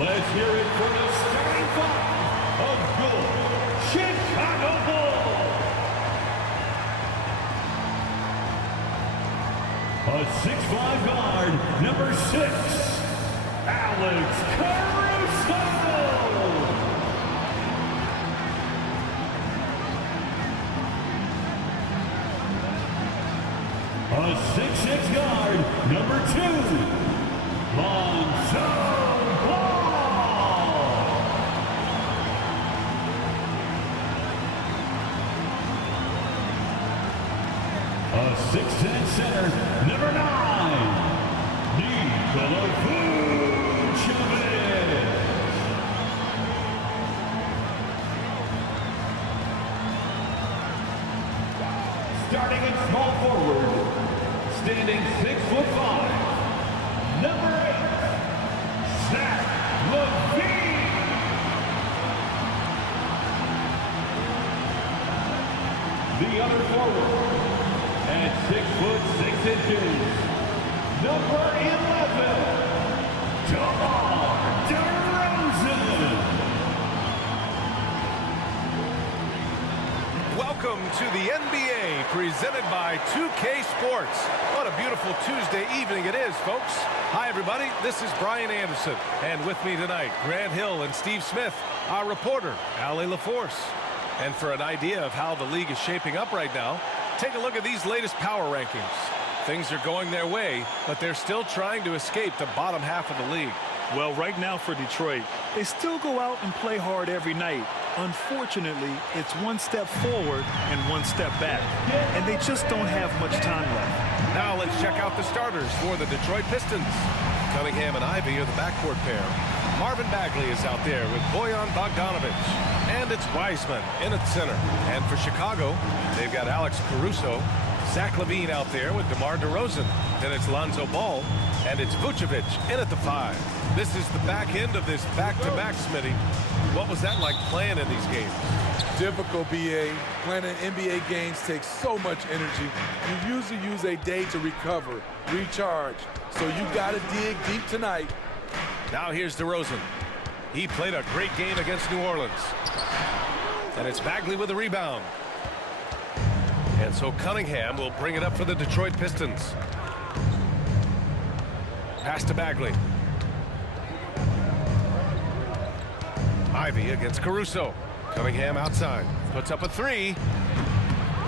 Let's hear it for the starting five of your Chicago Bulls. A 6'5" guard, number 6, Alex Caruso. A 6'6" guard, number 2, Lonzo. A 6'10" center, number 9, Nikola Vucevic. Starting at small forward, standing 6'5", number 8, Zach LaVine. The other forward, at 6'6", number 11, DeMar DeRozan. Welcome to the NBA, presented by 2K Sports. What a beautiful Tuesday evening it is, folks. Hi, everybody. This is Brian Anderson. And with me tonight, Grant Hill and Steve Smith, our reporter, Allie LaForce. And for an idea of how the league is shaping up right now, take a look at these latest power rankings. Things are going their way, but they're still trying to escape the bottom half of the league. Well, right now for Detroit, they still go out and play hard every night. Unfortunately, it's one step forward and one step back, and they just don't have much time left. Now let's check out the starters for the Detroit Pistons. Cunningham and Ivy are the backcourt pair. Marvin Bagley is out there with Bojan Bogdanovic. And it's Wiseman in at center. And for Chicago, they've got Alex Caruso, Zach LaVine out there with DeMar DeRozan. Then it's Lonzo Ball, and it's Vucevic in at the 5. This is the back end of this back-to-back, Smitty. What was that like playing in these games? Difficult, BA. Playing in NBA games takes so much energy. You usually use a day to recover, recharge. So you got to dig deep tonight. Now here's DeRozan. He played a great game against New Orleans. And it's Bagley with the rebound. And so Cunningham will bring it up for the Detroit Pistons. Pass to Bagley. Ivy against Caruso. Cunningham outside. Puts up a 3.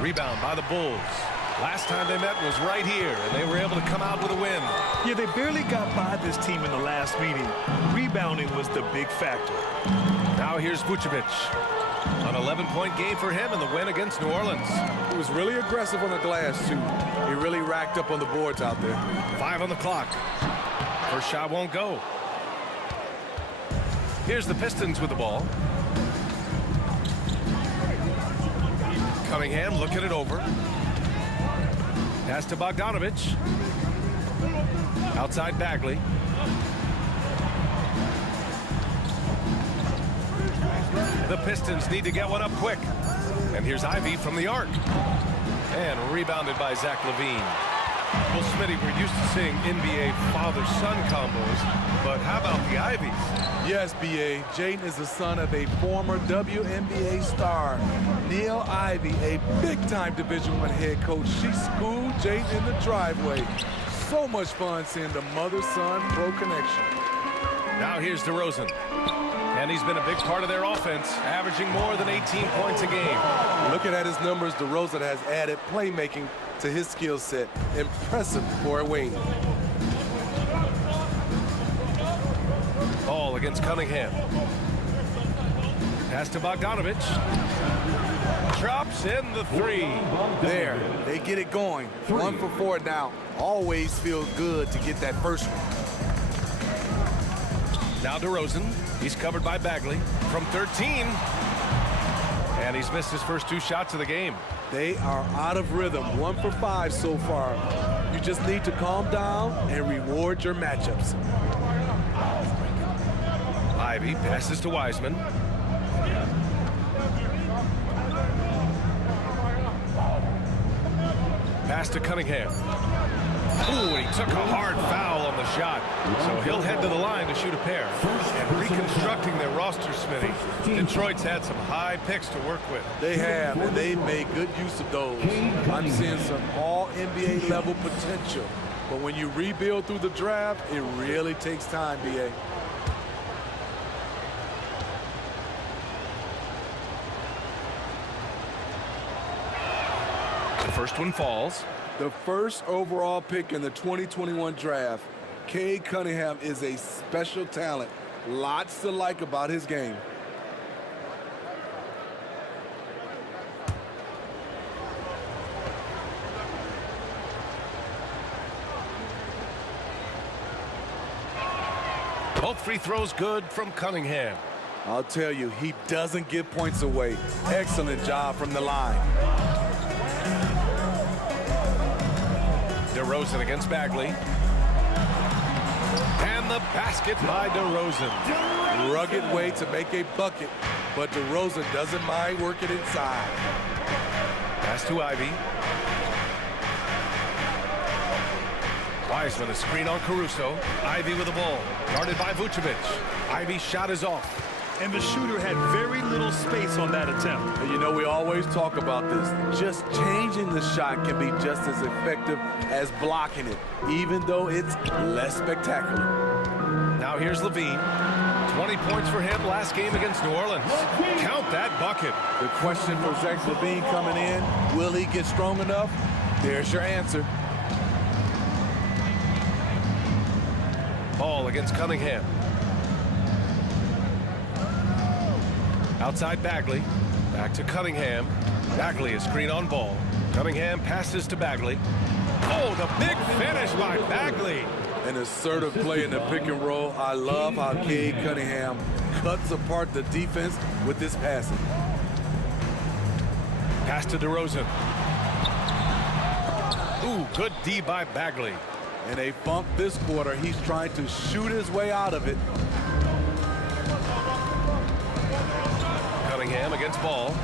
Rebound by the Bulls. Last time they met was right here, and they were able to come out with a win. Yeah, they barely got by this team in the last meeting. Rebounding was the big factor. Now here's Vucevic. An 11-point game for him in the win against New Orleans. He was really aggressive on the glass, too. He really racked up on the boards out there. 5 on the clock. First shot won't go. Here's the Pistons with the ball. Cunningham looking it over. Pass to Bogdanovic. Outside Bagley. The Pistons need to get one up quick. And here's Ivy from the arc. And rebounded by Zach LaVine. Well, Smitty, we're used to seeing NBA father-son combos, but how about the Ivies? Yes, B.A. Jaden is the son of a former WNBA star, Neil Ivy, a big-time Division I head coach. She schooled Jaden in the driveway. So much fun seeing the mother-son pro connection. Now here's DeRozan. And he's been a big part of their offense, averaging more than 18 points a game. Looking at his numbers, DeRozan has added playmaking to his skill set. Impressive for a wing. Ball against Cunningham. Pass to Bogdanovic. Drops in the 3. There, they get it going. 1 for 4 now. Always feels good to get that first one. Now DeRozan. He's covered by Bagley from 13. And he's missed his first 2 shots of the game. They are out of rhythm. 1 for 5 so far. You just need to calm down and reward your matchups. Ivy passes to Wiseman. Pass to Cunningham. Ooh, and he took a hard foul on the shot. So he'll head to the line to shoot a pair. And reconstructing their roster, Smitty. Detroit's had some high picks to work with. They have, and they've made good use of those. I'm seeing some all-NBA level potential. But when you rebuild through the draft, it really takes time, B.A. The first one falls. The first overall pick in the 2021 draft, Cade Cunningham is a special talent. Lots to like about his game. Both free throws good from Cunningham. I'll tell you, he doesn't give points away. Excellent job from the line. DeRozan against Bagley. And the basket by DeRozan. Rugged way to make a bucket, but DeRozan doesn't mind working inside. Pass to Ivy. Wiseman, a screen on Caruso. Ivy with the ball. Guarded by Vucevic. Ivy's shot is off. And the shooter had very little space on that attempt. And you know, we always talk about this. Just changing the shot can be just as effective as blocking it, even though it's less spectacular. Now here's Levine. 20 points for him last game against New Orleans. Count that bucket. The question for Zach Levine coming in, will he get strong enough? There's your answer. Ball against Cunningham. Outside Bagley. Back to Cunningham. Bagley, a screen on ball. Cunningham passes to Bagley. Oh, the big finish by Bagley. An assertive play in the pick and roll. I love how Cade Cunningham cuts apart the defense with this passing. Pass to DeRozan. Ooh, good D by Bagley. In a funk this quarter, he's trying to shoot his way out of it. Cunningham against Ball.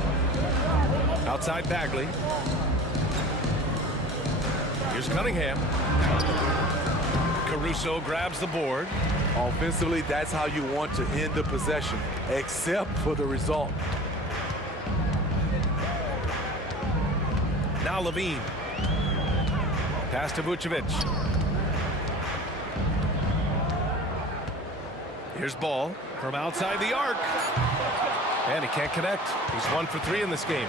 Outside Bagley. Here's Cunningham. Caruso grabs the board. Offensively, that's how you want to end the possession, except for the result. Now Levine. Pass to Vucevic. Here's Ball from outside the arc. And he can't connect. He's 1 for 3 in this game.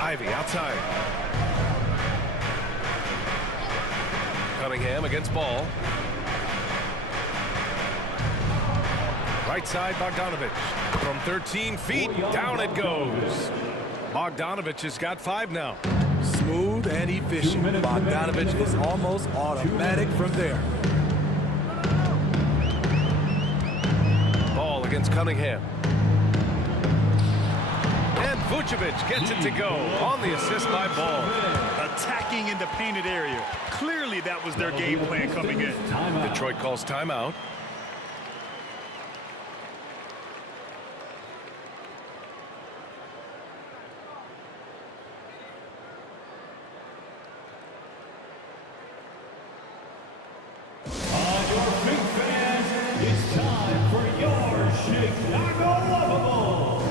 Ivy outside. Cunningham against Ball. Right side, Bogdanovich. From 13 feet, down it goes. Bogdanovich has got 5 now. Smooth and efficient. Bogdanovich is almost automatic from there. Ball against Cunningham. And Vucevic gets it to go on the assist by Ball. Attacking in the painted area. Clearly that was their game plan coming in. Detroit calls timeout. It's time for your Chicago Lovables.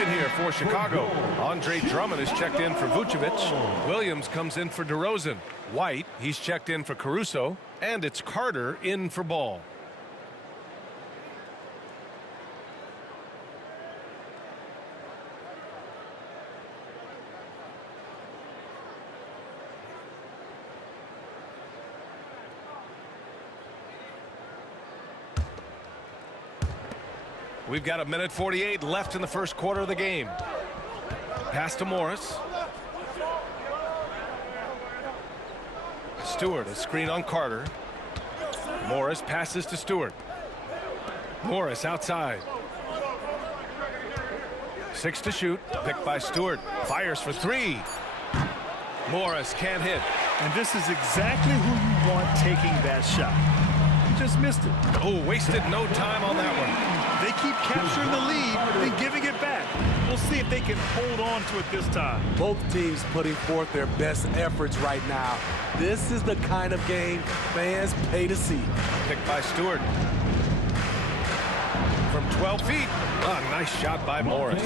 substitution here for Chicago. Andre Drummond is checked in for Vucevic. Williams comes in for DeRozan. White, he's checked in for Caruso. And it's Carter in for Ball. We've got 1:48 left in the first quarter of the game. Pass to Morris. Stewart, a screen on Carter. Morris passes to Stewart. Morris outside. 6 to shoot. Picked by Stewart. Fires for 3. Morris can't hit. And this is exactly who you want taking that shot. He just missed it. Oh, wasted no time on that one. They keep capturing the lead and giving it back. We'll see if they can hold on to it this time. Both teams putting forth their best efforts right now. This is the kind of game fans pay to see. Picked by Stewart. From 12 feet. A nice shot by Morris.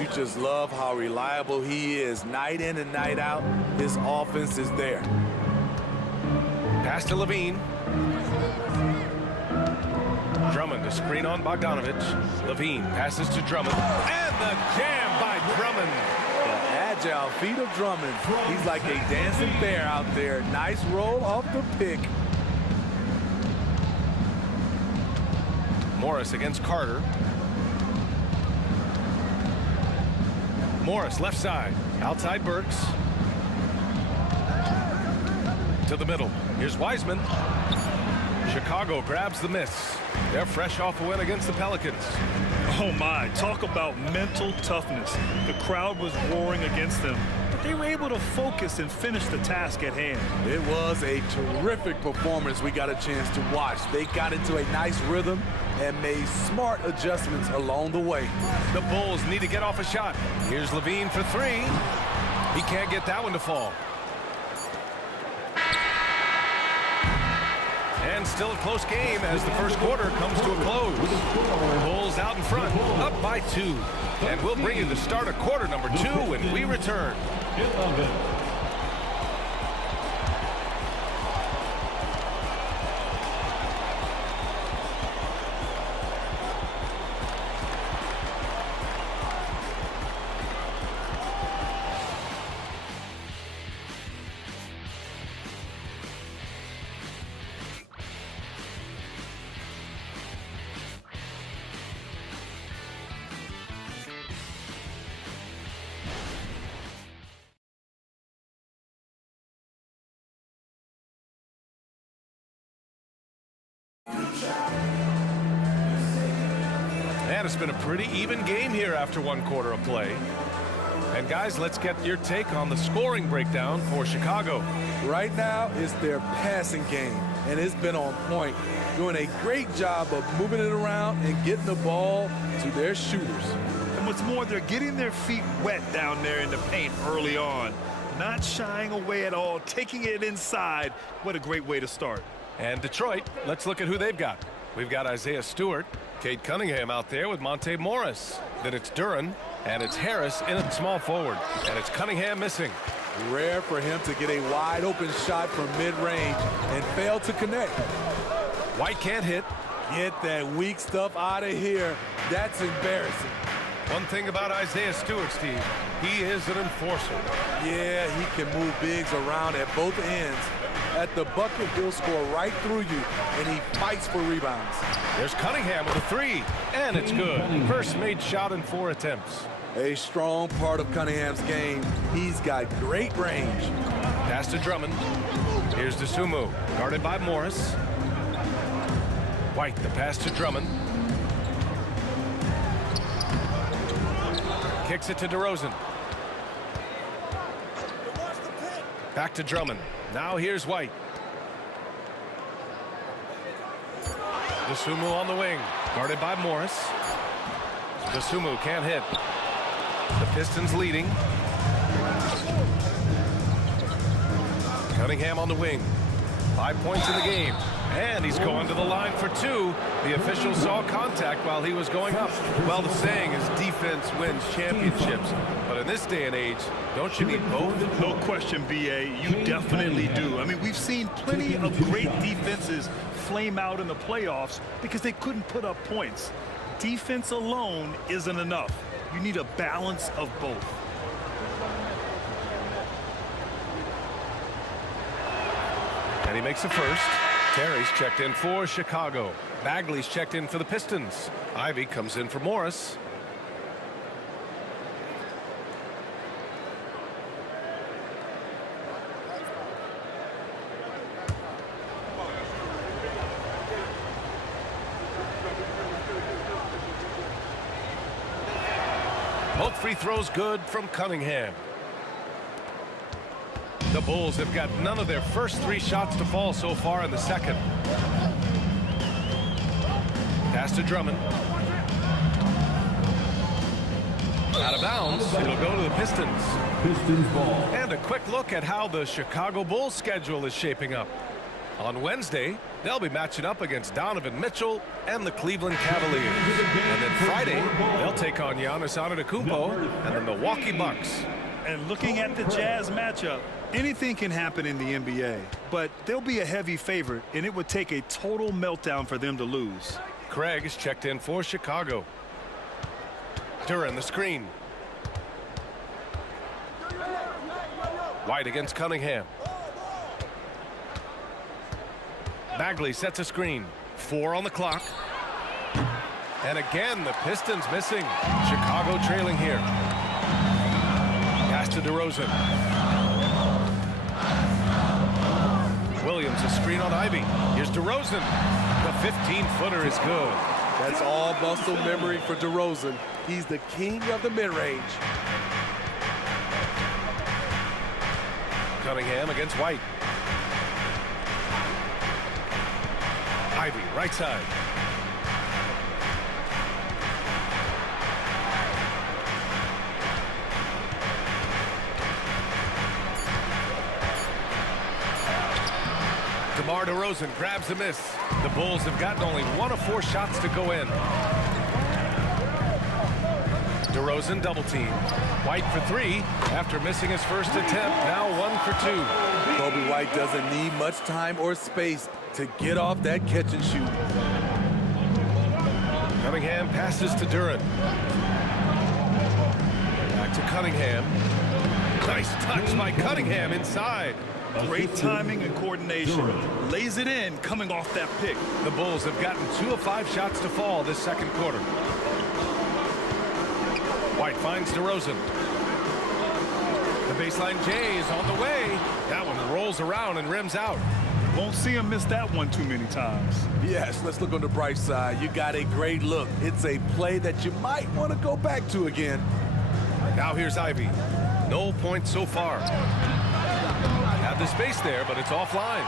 You just love how reliable he is. Night in and night out, his offense is there. Pass to Levine. Drummond, a screen on Bogdanovich. Levine passes to Drummond. And the jam by Drummond. The agile feet of Drummond. He's like a dancing bear out there. Nice roll off the pick. Morris against Carter. Morris left side. Outside Burks. To the middle. Here's Wiseman. Chicago grabs the miss. They're fresh off a win against the Pelicans. Oh my, talk about mental toughness. The crowd was roaring against them, but they were able to focus and finish the task at hand. It was a terrific performance we got a chance to watch. They got into a nice rhythm and made smart adjustments along the way. The Bulls need to get off a shot. Here's Levine for 3. He can't get that one to fall. And still a close game as the first quarter comes to a close. Bulls out in front, up by 2. And we'll bring you the start of quarter number 2 when we return. And it's been a pretty even game here after 1 quarter of play. And guys, let's get your take on the scoring breakdown for Chicago. Right now, it's their passing game, and it's been on point. Doing a great job of moving it around and getting the ball to their shooters. And what's more, they're getting their feet wet down there in the paint early on. Not shying away at all, taking it inside. What a great way to start. And Detroit, let's look at who they've got. We've got Isaiah Stewart, Cade Cunningham out there with Monte Morris. Then it's Duren, and it's Harris in at small forward. And it's Cunningham missing. Rare for him to get a wide open shot from mid-range and fail to connect. White can't hit. Get that weak stuff out of here. That's embarrassing. One thing about Isaiah Stewart, Steve, he is an enforcer. Yeah, he can move bigs around at both ends. At the bucket, he'll score right through you, and he fights for rebounds. There's Cunningham with a 3, and it's good. First made shot in 4 attempts. A strong part of Cunningham's game. He's got great range. Pass to Drummond. Here's DeSumo, guarded by Morris. White, the pass to Drummond. Kicks it to DeRozan. Back to Drummond. Now here's White. DeSumo on the wing, guarded by Morris. DeSumo can't hit. The Pistons leading. Cunningham on the wing. 5 points in the game. And he's going to the line for two. The official saw contact while he was going up. Well, the saying is defense wins championships. But in this day and age, don't you need both? No question, B.A. You definitely do. I mean, we've seen plenty of great defenses flame out in the playoffs because they couldn't put up points. Defense alone isn't enough. You need a balance of both. And he makes a first. Terry's checked in for Chicago. Bagley's checked in for the Pistons. Ivy comes in for Morris. Both free throws good from Cunningham. The Bulls have got none of their first three shots to fall so far in the second. Pass to Drummond. Out of bounds. It'll go to the Pistons. Pistons ball. And a quick look at how the Chicago Bulls schedule is shaping up. On Wednesday, they'll be matching up against Donovan Mitchell and the Cleveland Cavaliers. And then Friday, they'll take on Giannis Antetokounmpo and the Milwaukee Bucks. And looking at the Jazz matchup, anything can happen in the NBA, but they'll be a heavy favorite, and it would take a total meltdown for them to lose. Craig is checked in for Chicago. Duran the screen. White against Cunningham. Bagley sets a screen. 4 on the clock. And again, the Pistons missing. Chicago trailing here. Pass to DeRozan. Williams, a screen on Ivy. Here's DeRozan. The 15-footer is good. That's all muscle memory for DeRozan. He's the king of the mid-range. Cunningham against White. Ivy, right side. DeMar DeRozan grabs the miss. The Bulls have gotten only 1 of 4 shots to go in. DeRozan double team. White for 3 after missing his first attempt. Now 1 for 2. Kobe White doesn't need much time or space to get off that catch and shoot. Cunningham passes to Duran. Back to Cunningham. Nice touch by Cunningham inside. Great timing and coordination. Lays it in coming off that pick. The Bulls have gotten 2 of 5 shots to fall this second quarter. White finds DeRozan. The baseline J is on the way. That one rolls around and rims out. Won't see him miss that one too many times. Yes, let's look on the bright side. You got a great look. It's a play that you might want to go back to again. Now here's Ivy. No points so far. Had the space there, but it's offline.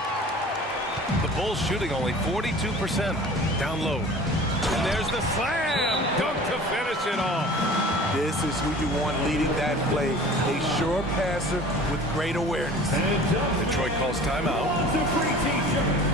The Bulls shooting only 42%. Down low. And there's the slam dunk to finish it off. This is who you want leading that play. A sure passer with great awareness. Detroit calls timeout. The free t-shirt.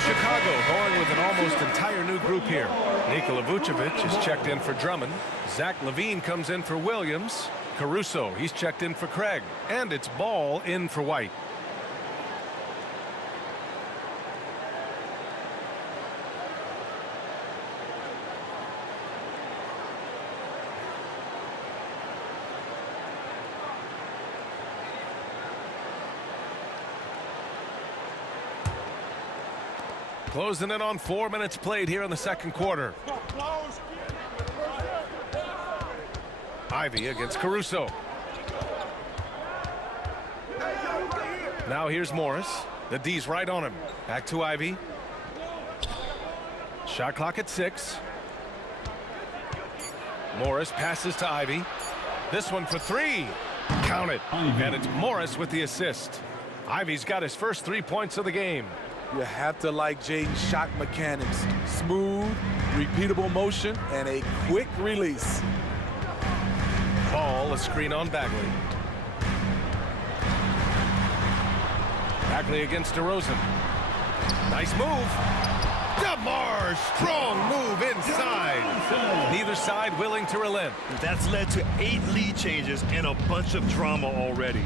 Chicago going with an almost entire new group here. Nikola Vucevic is checked in for Drummond. Zach LaVine comes in for Williams. Caruso, he's checked in for Craig. And it's Ball in for White. Closing in on 4 minutes played here in the second quarter. Ivy against Caruso. Now here's Morris. The D's right on him. Back to Ivy. Shot clock at 6. Morris passes to Ivy. This one for 3. Count it. And it's Morris with the assist. Ivy's got his first 3 points of the game. You have to like Jaden's shot mechanics. Smooth, repeatable motion, and a quick release. Ball, a screen on Bagley. Bagley against DeRozan. Nice move. DeMar, strong move inside. Neither side willing to relent. That's led to 8 lead changes and a bunch of drama already.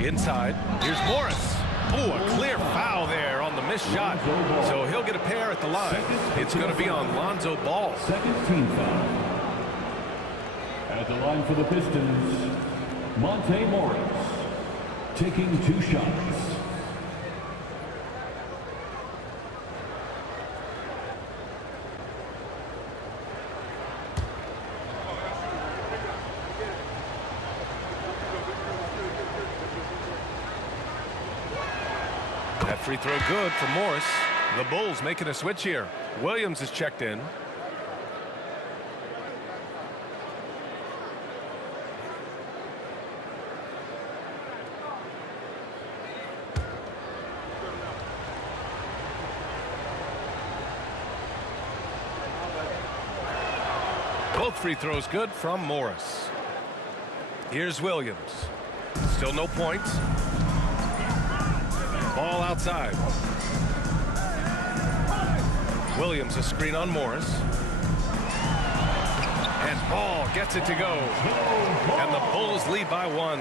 Inside, here's Morris. Oh, a clear foul there on the missed shot. So he'll get a pair at the line. It's going to be on Lonzo Ball. Second team foul. At the line for the Pistons, Monte Morris, taking 2 shots. That free throw good for Morris. The Bulls making a switch here. Williams is checked in. Both free throws good from Morris. Here's Williams. Still no points. Ball outside. Williams a screen on Morris. And Ball gets it to go. And the Bulls lead by 1.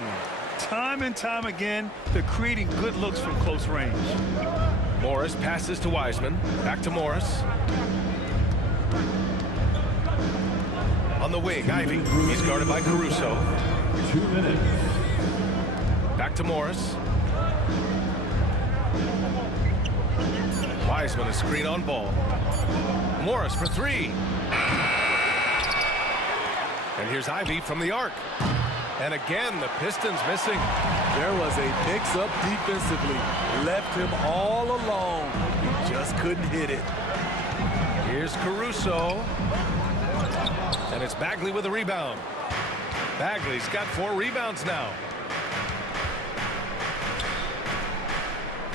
Time and time again, they're creating good looks from close range. Morris passes to Wiseman. Back to Morris. On the wing, Ivy. He's guarded by Caruso. 2 minutes. Back to Morris. Wiseman a screen on Ball. Morris for 3. And here's Ivy from the arc. And again, the Pistons missing. There was a mix-up defensively. Left him all alone. He just couldn't hit it. Here's Caruso. And it's Bagley with a rebound. Bagley's got 4 rebounds now.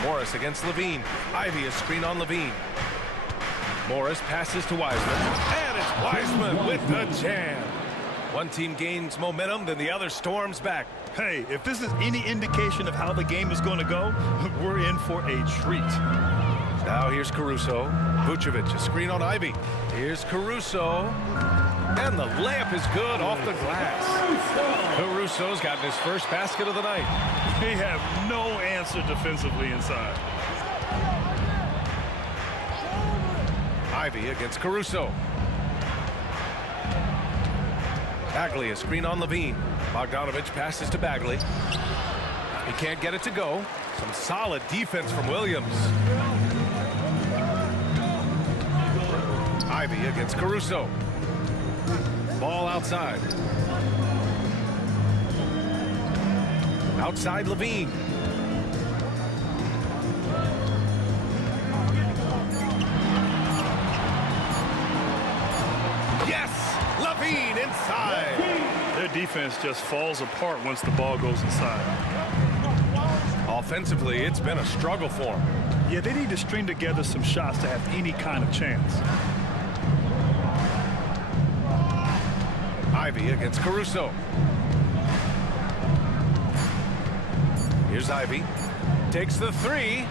Morris against LaVine. Ivy a screen on LaVine. Morris passes to Wiseman. And it's Wiseman with the jam. One team gains momentum, then the other storms back. Hey, if this is any indication of how the game is going to go, we're in for a treat. Now here's Caruso. Vucevic a screen on Ivy. Here's Caruso. And the layup is good off the glass. Caruso's gotten his first basket of the night. They have no answer defensively inside. Ivy against Caruso. Bagley a screen on LaVine. Bogdanovich passes to Bagley. He can't get it to go. Some solid defense from Williams. Ivy against Caruso. Ball outside. Outside LaVine. Yes! LaVine inside. Their defense just falls apart once the ball goes inside. Offensively, it's been a struggle for them. Yeah, they need to string together some shots to have any kind of chance. Ivy against Caruso. Here's Ivy. Takes the 3. He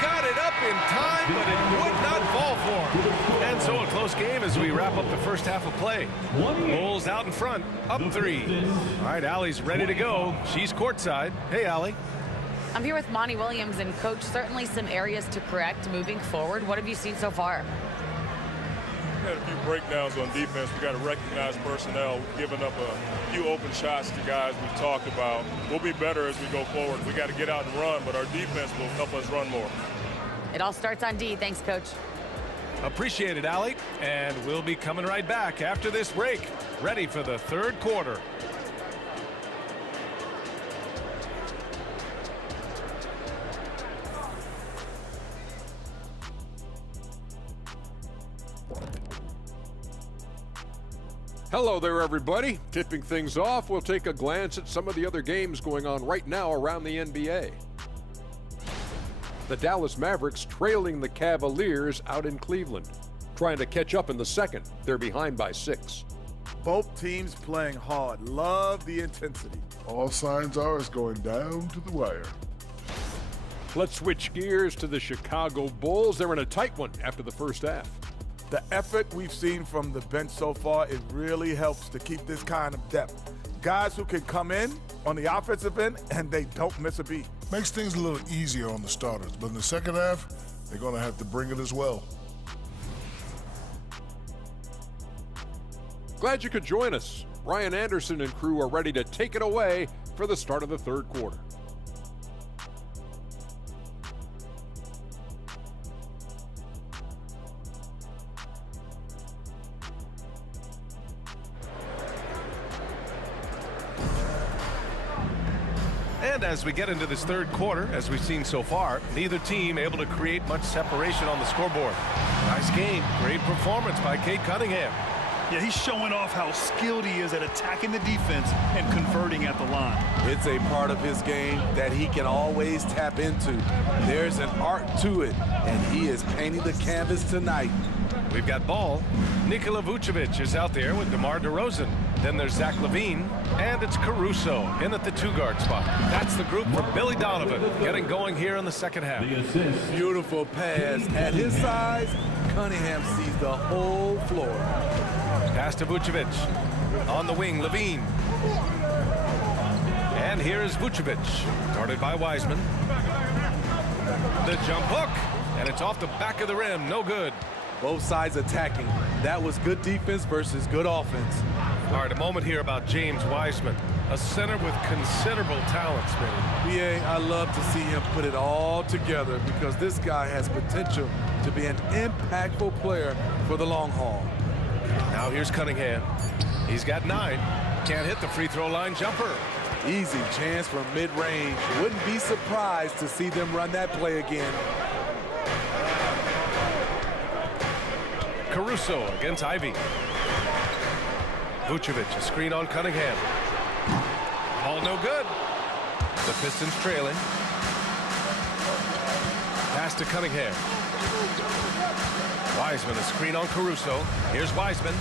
got it up up in time, but it would not fall for him. And so a close game as we wrap up the first half of play. Bulls out in front, up 3. All right, Allie's ready to go. She's courtside. Hey, Allie. I'm here with Monty Williams, and Coach, certainly some areas to correct moving forward. What have you seen so far? We had a few breakdowns on defense. We got to recognize personnel, giving up a few open shots to guys we've talked about. We'll be better as we go forward. We got to get out and run, but our defense will help us run more. It all starts on D. Thanks, Coach. Appreciate it, Allie. And we'll be coming right back after this break, ready for the third quarter. Hello there, everybody. Tipping things off, we'll take a glance at some of the other games going on right now around the NBA. The Dallas Mavericks trailing the Cavaliers out in Cleveland. Trying to catch up in the second. They're behind by 6. Both teams playing hard. Love the intensity. All signs are it's going down to the wire. Let's switch gears to the Chicago Bulls. They're in a tight one after the first half. The effort we've seen from the bench so far, it really helps to keep this kind of depth. Guys who can come in on the offensive end and they don't miss a beat. Makes things a little easier on the starters, but in the second half, they're going to have to bring it as well. Glad you could join us. Ryan Anderson and crew are ready to take it away for the start of the third quarter. And as we get into this third quarter, as we've seen so far, neither team able to create much separation on the scoreboard. Nice game. Great performance by Cade Cunningham. Yeah, he's showing off how skilled he is at attacking the defense and converting at the line. It's a part of his game that he can always tap into. There's an art to it, and he is painting the canvas tonight. We've got ball. Nikola Vucevic is out there with DeMar DeRozan. Then there's Zach LaVine, and it's Caruso in at the 2-guard spot. That's the group for Billy Donovan getting going here in the second half. The assist. Beautiful pass. At his size, Cunningham sees the whole floor. Pass to Vucevic. On the wing, LaVine. And here's Vucevic, guarded by Wiseman. The jump hook, and it's off the back of the rim. No good. Both sides attacking. That was good defense versus good offense. All right, a moment here about James Wiseman, a center with considerable talent, Smitty. BA, I love to see him put it all together because this guy has potential to be an impactful player for the long haul. Now here's Cunningham. He's got 9. Can't hit the free throw line jumper. Easy chance from mid-range. Wouldn't be surprised to see them run that play again. Caruso against Ivy. Vucevic, a screen on Cunningham. All no good. The Pistons trailing. Pass to Cunningham. Wiseman, a screen on Caruso. Here's Wiseman.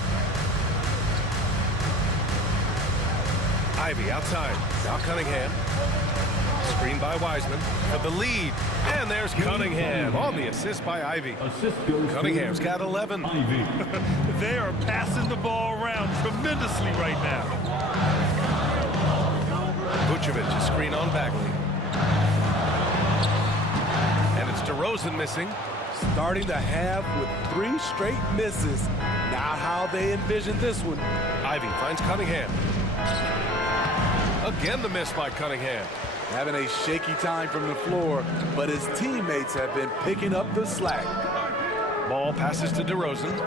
Ivy outside. Now Cunningham. Screen by Wiseman for the lead. And there's Cunningham on the assist by Ivy. Assist goes Cunningham's to got 11. Ivy. They are passing the ball around tremendously right now. Vucevic, a screen on Bagley. And it's DeRozan missing. Starting the half with 3 straight misses. Now how they envision this one. Ivy finds Cunningham. Again the miss by Cunningham. Having a shaky time from the floor, but his teammates have been picking up the slack. Ball passes to DeRozan.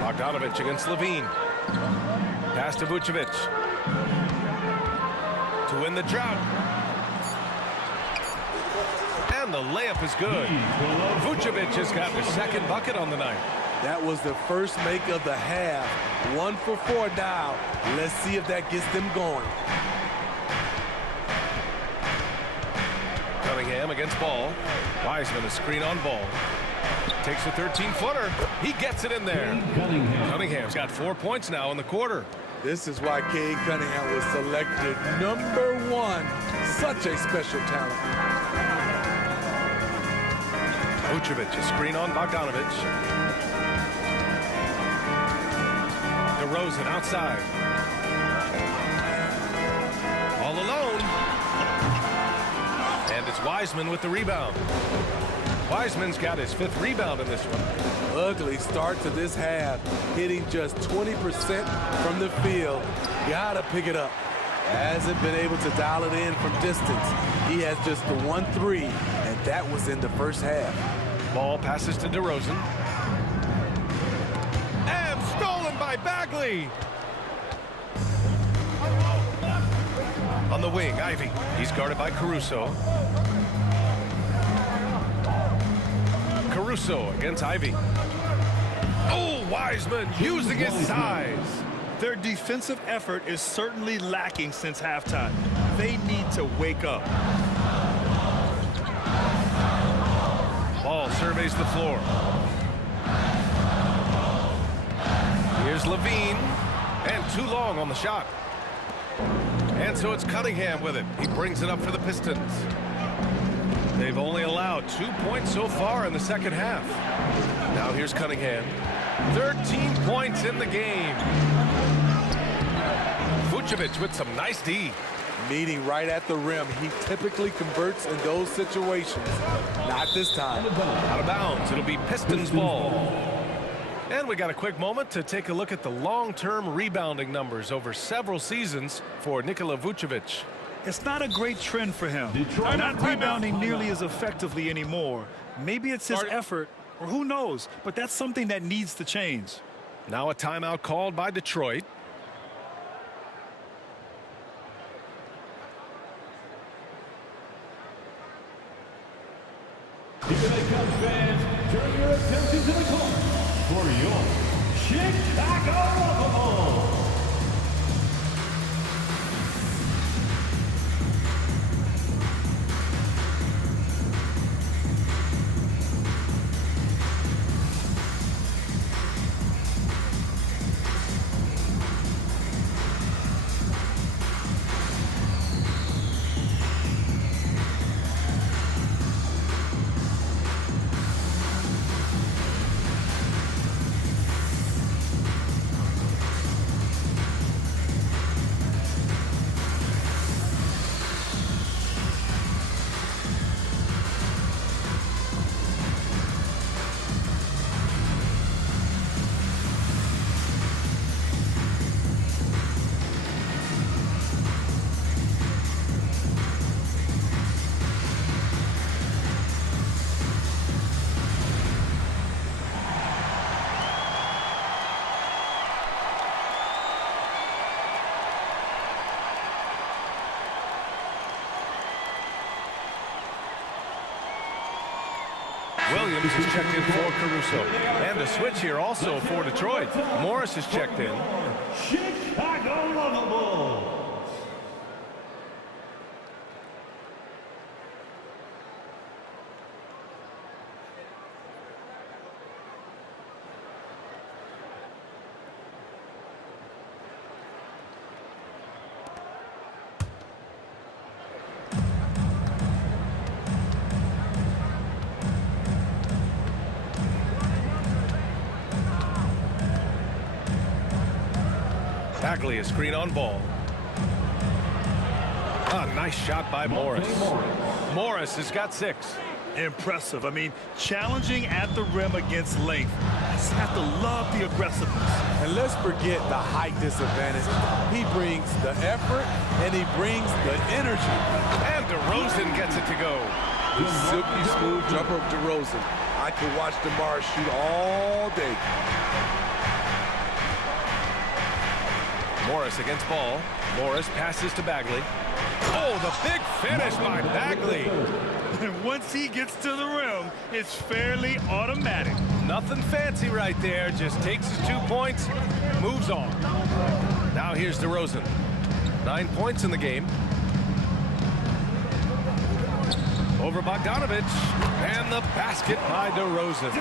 Bogdanovich against LaVine. Pass to Vucevic. To win the drought. And the layup is good. Vucevic has got the second bucket on the night. That was the first make of the half. 1 for 4 now. Let's see if that gets them going. Cunningham against Ball. Wiseman, a screen on Ball. Takes a 13-footer. He gets it in there. Cunningham's got 4 points now in the quarter. This is why Cade Cunningham was selected #1 Such a special talent. Vucevic, a screen on Bogdanovich. DeRozan outside. All alone. And it's Wiseman with the rebound. Wiseman's got his 5th rebound in this one. Ugly start to this half. Hitting just 20% from the field. Gotta pick it up. Hasn't been able to dial it in from distance. He has just the 1 3, and that was in the first half. Ball passes to DeRozan. And stolen by Bagley. On the wing, Ivy. He's guarded by Caruso. Caruso against Ivy. Oh, Wiseman using his size. Their defensive effort is certainly lacking since halftime. They need to wake up. Ball surveys the floor. Here's Levine. And too long on the shot. And so it's Cunningham with it. He brings it up for the Pistons. They've only allowed 2 points so far in the second half. Now here's Cunningham. 13 points in the game. Vucevic with some nice D. Meeting right at the rim. He typically converts in those situations. Not this time. Out of bounds. It'll be Pistons ball. And we got a quick moment to take a look at the long-term rebounding numbers over several seasons for Nikola Vucevic. It's not a great trend for him. They're not rebounding nearly as effectively anymore. Maybe it's his effort, or who knows, but that's something that needs to change. Now a timeout called by Detroit. Here they come, fans. Turn your attention to the clock for your Chicago Bulls. Williams has checked in for Caruso. And a switch here also for Detroit. Morris has checked in. Chicago Bulls. Bagley, a screen on Ball. A nice shot by Morris. Morris has got 6. Impressive. I mean, challenging at the rim against length. I just have to love the aggressiveness. And let's forget the height disadvantage. He brings the effort, and he brings the energy. And DeRozan gets it to go. The silky smooth jumper of DeRozan. I could watch DeMar shoot all day. Morris against Ball. Morris passes to Bagley. Oh, the big finish by Bagley. And once he gets to the rim, it's fairly automatic. Nothing fancy right there. Just takes his 2 points, moves on. Now here's DeRozan. 9 points in the game. Over Bogdanovich. And the basket by DeRozan.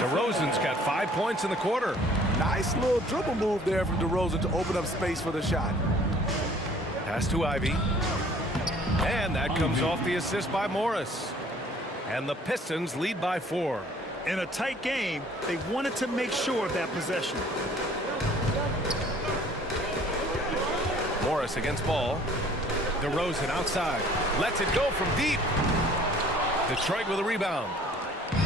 DeRozan's got 5 points in the quarter. Nice little dribble move there from DeRozan to open up space for the shot. Pass to Ivy. And that comes off the assist by Morris. And the Pistons lead by 4. In a tight game, they wanted to make sure of that possession. Morris against ball. DeRozan outside. Lets it go from deep. Detroit with a rebound.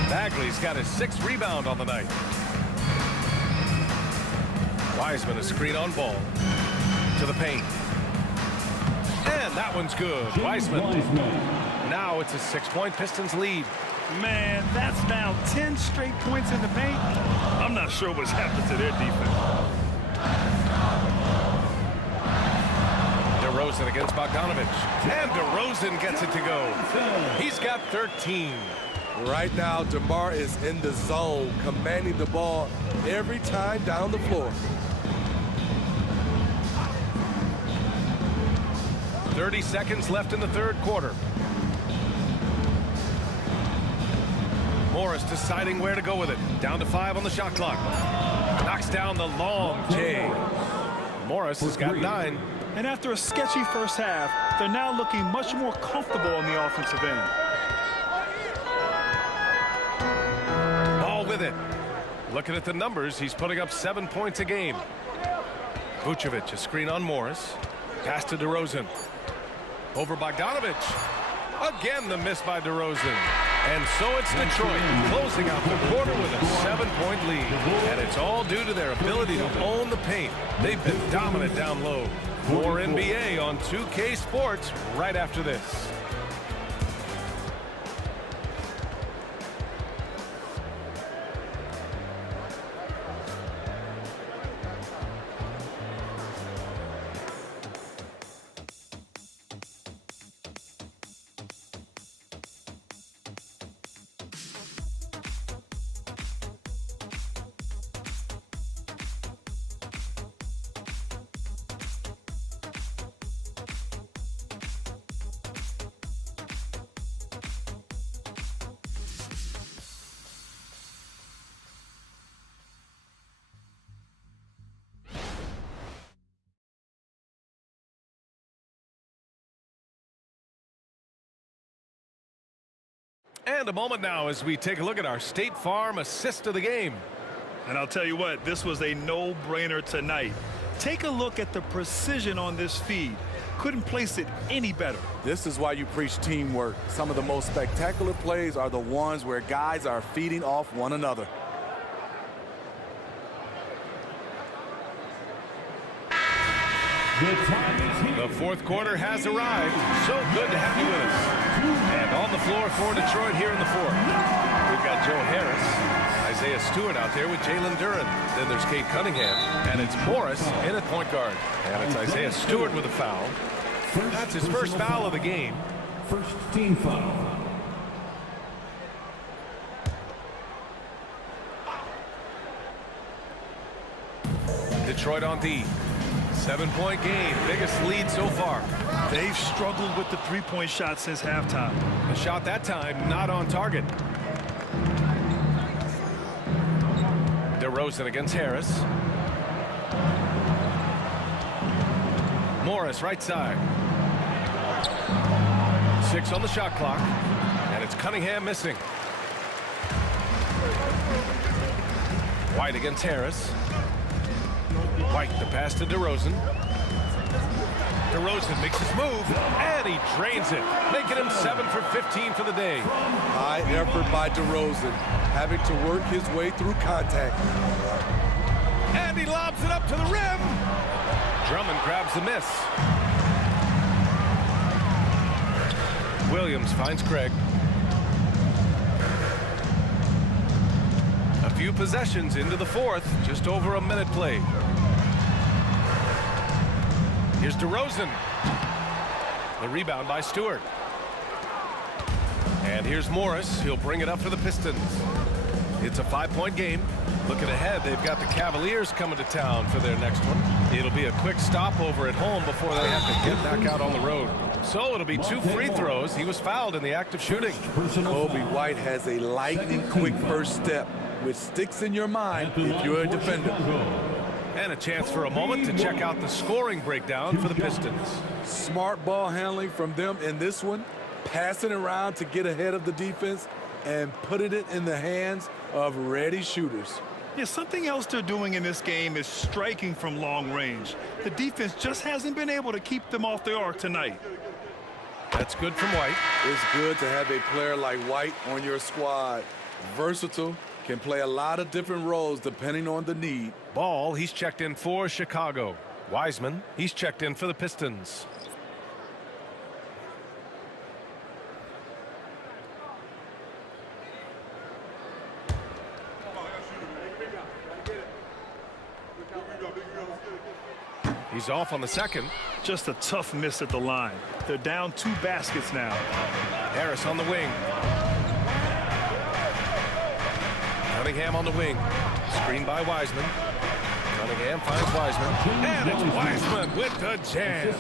Bagley's got his 6th rebound on the night. Wiseman a screen on ball. To the paint. And that one's good. Wiseman. Now it's a 6-point Pistons lead. Man, that's now 10 straight points in the paint. I'm not sure what's happened to their defense. DeRozan against Bogdanovich. And DeRozan gets it to go. He's got 13. Right now, DeMar is in the zone, commanding the ball every time down the floor. 30 seconds left in the 3rd quarter. Morris deciding where to go with it. Down to 5 on the shot clock. Knocks down the long J. Morris has got 9. And after a sketchy first half, they're now looking much more comfortable on the offensive end. Ball with it. Looking at the numbers, he's putting up 7 points a game. Vucevic a screen on Morris. Pass to DeRozan. Over Bogdanovich. Again the miss by DeRozan. And so it's Detroit closing out the quarter with a 7-point lead. And it's all due to their ability to own the paint. They've been dominant down low. More NBA on 2K Sports right after this. And a moment now as we take a look at our State Farm assist of the game. And I'll tell you what, this was a no-brainer tonight. Take a look at the precision on this feed. Couldn't place it any better. This is why you preach teamwork. Some of the most spectacular plays are the ones where guys are feeding off one another. The 4th quarter has arrived. So good to have you with us. And on the floor for Detroit here in the 4th. We've got Joe Harris, Isaiah Stewart out there with Jalen Duren. Then there's Cade Cunningham. And it's Morris in at point guard. And it's Isaiah Stewart with a foul. That's his first foul of the game. First team foul. Detroit on D. 7-point game, biggest lead so far. They've struggled with the three-point shot since halftime. The shot that time not on target. DeRozan against Harris. Morris right side. 6 on the shot clock. And it's Cunningham missing. White against Harris. White the pass to DeRozan. DeRozan makes his move, and he drains it, making him 7 for 15 for the day. High effort by DeRozan, having to work his way through contact. And he lobs it up to the rim. Drummond grabs the miss. Williams finds Craig. A few possessions into the 4th, just over a minute played. Here's DeRozan. The rebound by Stewart. And here's Morris. He'll bring it up for the Pistons. It's a 5-point game. Looking ahead, they've got the Cavaliers coming to town for their next one. It'll be a quick stopover at home before they have to get back out on the road. So it'll be 2 free throws. He was fouled in the act of shooting. Kobe White has a lightning quick first step, which sticks in your mind if you're a defender. And a chance for a moment to check out the scoring breakdown for the Pistons. Smart ball handling from them in this one, passing around to get ahead of the defense and putting it in the hands of ready shooters. Yeah, something else they're doing in this game is striking from long range. The defense just hasn't been able to keep them off the arc tonight. That's good from White. It's good to have a player like White on your squad. Versatile, can play a lot of different roles depending on the need. Ball, he's checked in for Chicago. Wiseman, he's checked in for the Pistons. He's off on the second. Just a tough miss at the line. They're down 2 baskets now. Harris on the wing. Cunningham on the wing. Screen by Wiseman. Cunningham finds Wiseman. And it's Wiseman with the jam.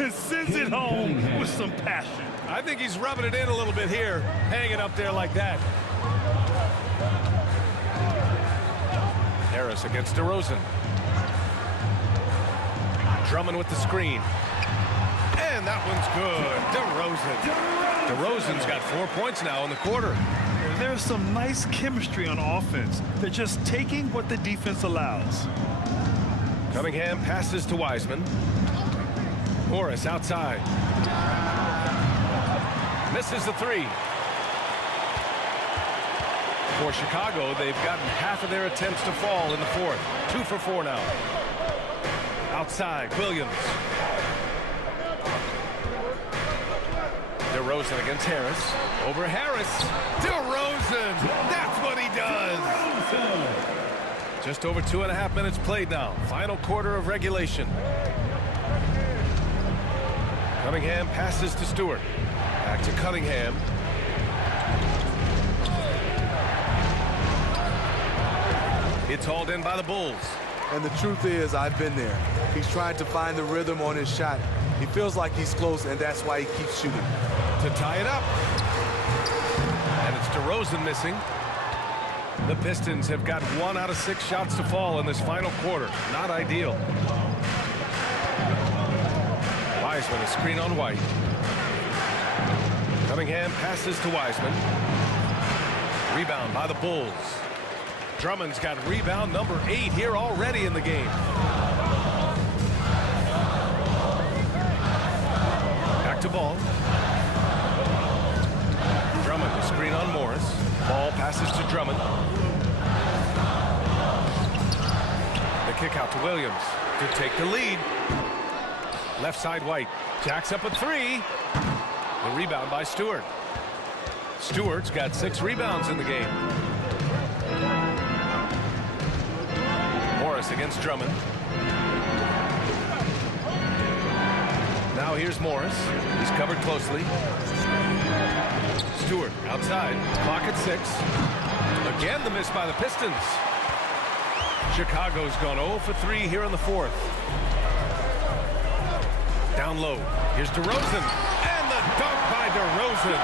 It sends it home with some passion. I think he's rubbing it in a little bit here, hanging up there like that. Harris against DeRozan. Drummond with the screen. And that one's good. DeRozan's got 4 points now in the quarter. There's some nice chemistry on offense. They're just taking what the defense allows. Cunningham passes to Wiseman. Morris outside. Misses the three. For Chicago, they've gotten half of their attempts to fall in the fourth. 2 for 4 now. Outside, Williams. DeRozan against Harris. Over Harris. DeRozan. That's what he does. Just over 2.5 minutes played now. Final quarter of regulation. Cunningham passes to Stewart. Back to Cunningham. It's hauled in by the Bulls. And the truth is, I've been there. He's trying to find the rhythm on his shot. He feels like he's close, and that's why he keeps shooting. To tie it up. And it's DeRozan missing. The Pistons have got 1 out of 6 shots to fall in this final quarter. Not ideal. Wiseman, a screen on White. Cunningham passes to Wiseman. Rebound by the Bulls. Drummond's got rebound number 8 here already in the game. Back to Ball. Drummond, a screen on Morris. Ball passes to Drummond. The kick out to Williams to take the lead. Left side White. Jacks up a 3. The rebound by Stewart. Stewart's got 6 rebounds in the game. Morris against Drummond. Now here's Morris. He's covered closely. Stewart outside. Clock at 6. Again the miss by the Pistons. Chicago's gone 0 for 3 here in the fourth. Down low. Here's DeRozan. And the dunk by DeRozan.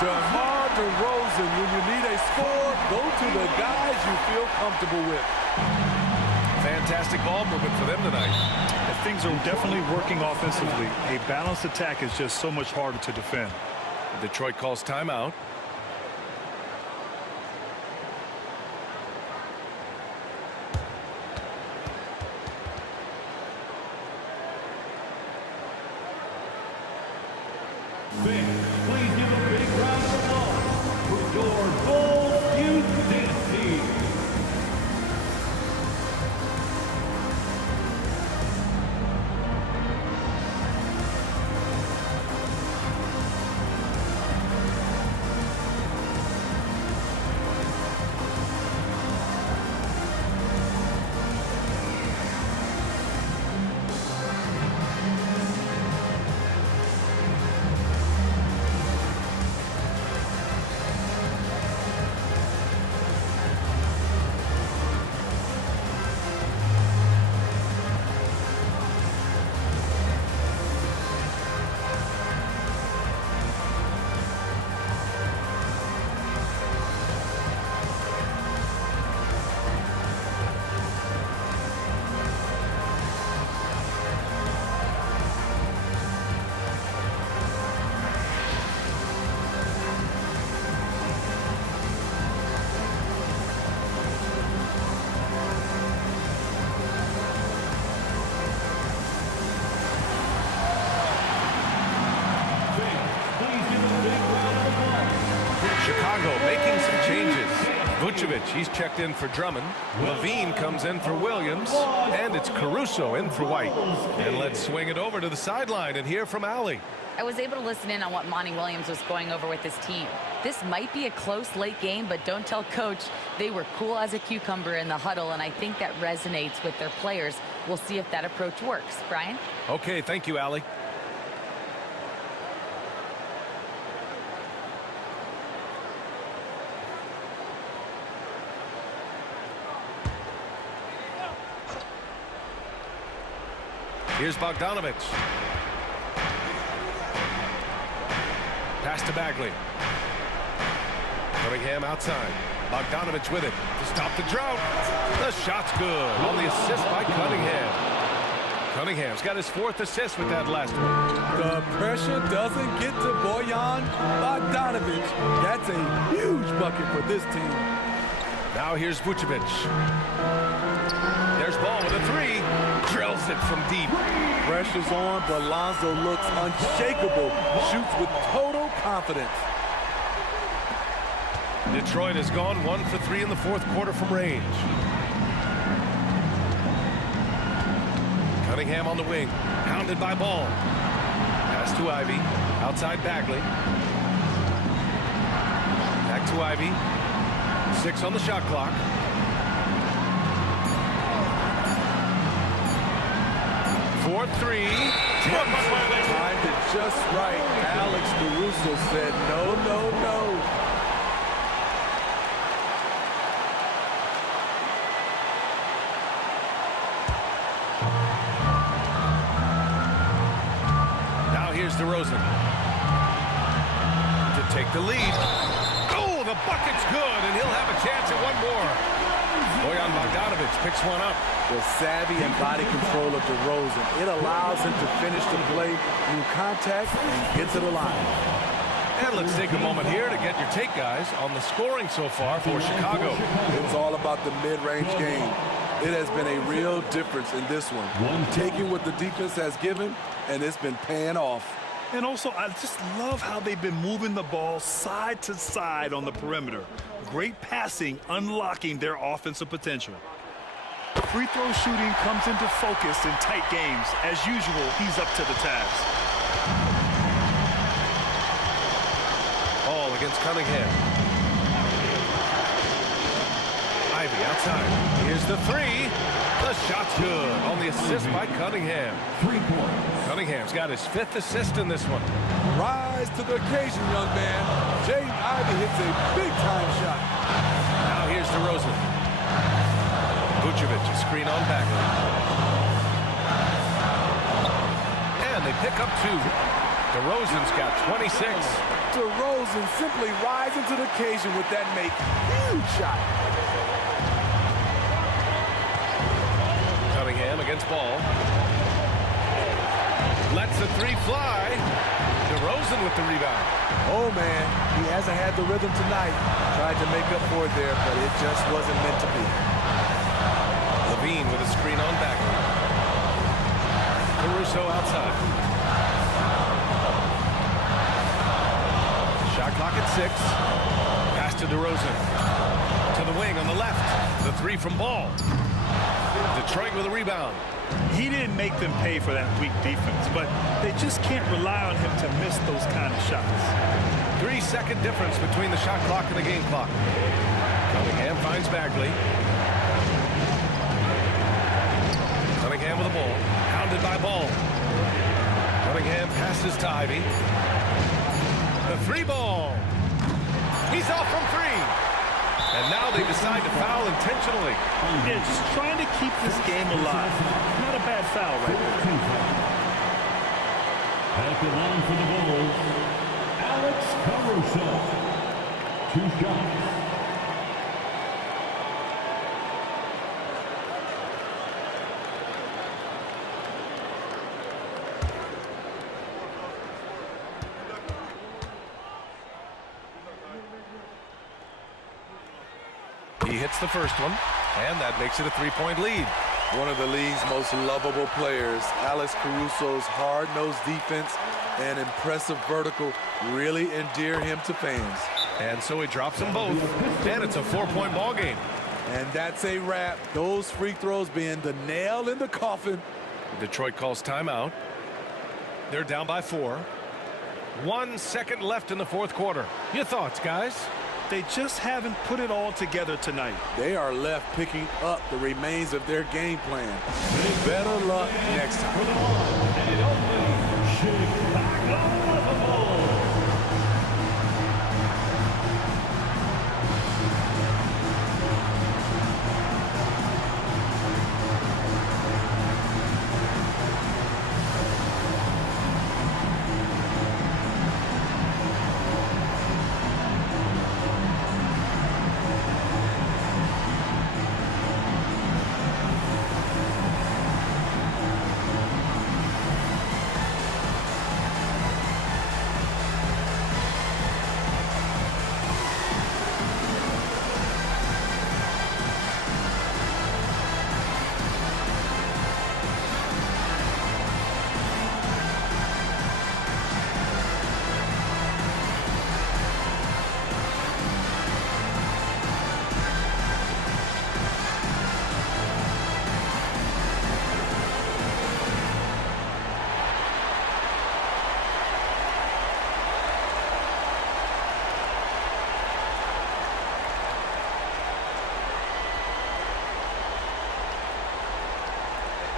DeMar DeRozan, when you need a score, go to the guys you feel comfortable with. Fantastic ball movement for them tonight. Things are definitely working offensively. A balanced attack is just so much harder to defend. Detroit calls timeout. Please give a big round of applause for your Bulls Youth Dance Team. Chicago making some changes. Vucevic, he's checked in for Drummond. Levine comes in for Williams. And it's Caruso in for White. And let's swing it over to the sideline and hear from Allie. I was able to listen in on what Monty Williams was going over with his team. This might be a close late game, but don't tell coach. They were cool as a cucumber in the huddle, and I think that resonates with their players. We'll see if that approach works. Brian? Okay, thank you, Allie. Here's Bogdanovich. Pass to Bagley. Cunningham outside. Bogdanovich with it to stop the drought. The shot's good on the assist by Cunningham. Cunningham's got his 4th assist with that last one. The pressure doesn't get to Bojan Bogdanovich. That's a huge bucket for this team. Now here's Vucevic. There's Ball with a 3. Drills it from deep. Pressure's on, but Lonzo looks unshakable. Shoots with total confidence. Detroit has gone 1 for 3 in the 4th quarter from range. Cunningham on the wing. Hounded by Ball. Pass to Ivy. Outside Bagley. Back to Ivy. 6 on the shot clock. 4-3. Timed it just right. Alex Caruso said no, no, no. Now here's DeRozan to take the lead. Oh, the bucket's good, and he'll have a chance at one more. Bojan Bogdanovich picks one up. The savvy and body control of DeRozan. It allows him to finish the play through contact and get to the line. And let's take a moment here to get your take, guys, on the scoring so far for Chicago. It's all about the mid-range game. It has been a real difference in this one. Taking what the defense has given, and it's been paying off. And also, I just love how they've been moving the ball side to side on the perimeter. Great passing, unlocking their offensive potential. Free throw shooting comes into focus in tight games. As usual, he's up to the task. Ball against Cunningham. Ivy outside. Here's the 3. The shot's good on the assist by Cunningham. 3 points. Cunningham's got his 5th assist in this one. Rise to the occasion, young man. Jaden Ivey hits a big-time shot. Now here's DeRozan. Vucevic, a screen on Bagley. And they pick up 2. DeRozan's got 26. DeRozan simply rising to the occasion with that huge shot. Cunningham against Ball. Lets the 3 fly. DeRozan with the rebound. Oh, man, he hasn't had the rhythm tonight. Tried to make up for it there, but it just wasn't meant to be. Levine with a screen on Bagley. Caruso outside. Shot clock at 6. Pass to DeRozan. To the wing on the left. The 3 from Ball. Detroit with a rebound. He didn't make them pay for that weak defense, but they just can't rely on him to miss those kind of shots. 3-second difference between the shot clock and the game clock. Cunningham finds Bagley. Cunningham with the ball. Hounded by Ball. Cunningham passes to Ivy. The 3 ball. He's off from 3. And now they decide to foul intentionally. Yeah, just trying to keep this game alive. Not a bad foul right there. At the line for the Bulls, Alex Caruso. 2 shots. He hits the first one, and that makes it a 3-point lead. One of the league's most lovable players, Alex Caruso's hard-nosed defense and impressive vertical really endear him to fans. And so he drops them both, and it's a 4-point ball game. And that's a wrap. Those free throws being the nail in the coffin. Detroit calls timeout. They're down by 4. 1 second left in the fourth quarter. Your thoughts, guys? They just haven't put it all together tonight. They are left picking up the remains of their game plan. Better luck next time.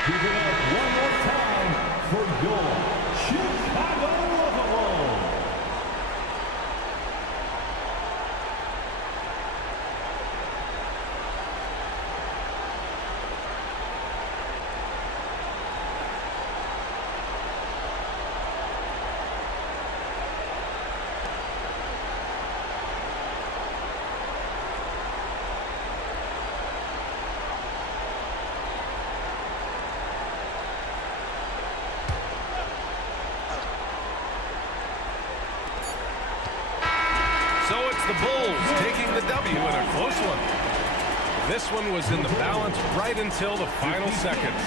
Give it up one more time for your Chicago Bulls. So it's the Bulls taking the W in a close one. This one was in the balance right until the final seconds.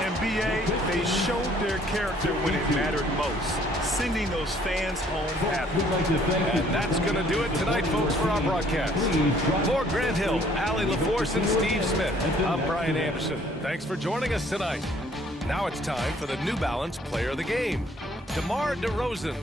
NBA, they showed their character when it mattered most, sending those fans home happy. And that's going to do it tonight, folks, for our broadcast. For Grant Hill, Allie LaForce, and Steve Smith, I'm Brian Anderson. Thanks for joining us tonight. Now it's time for the New Balance Player of the Game, DeMar DeRozan.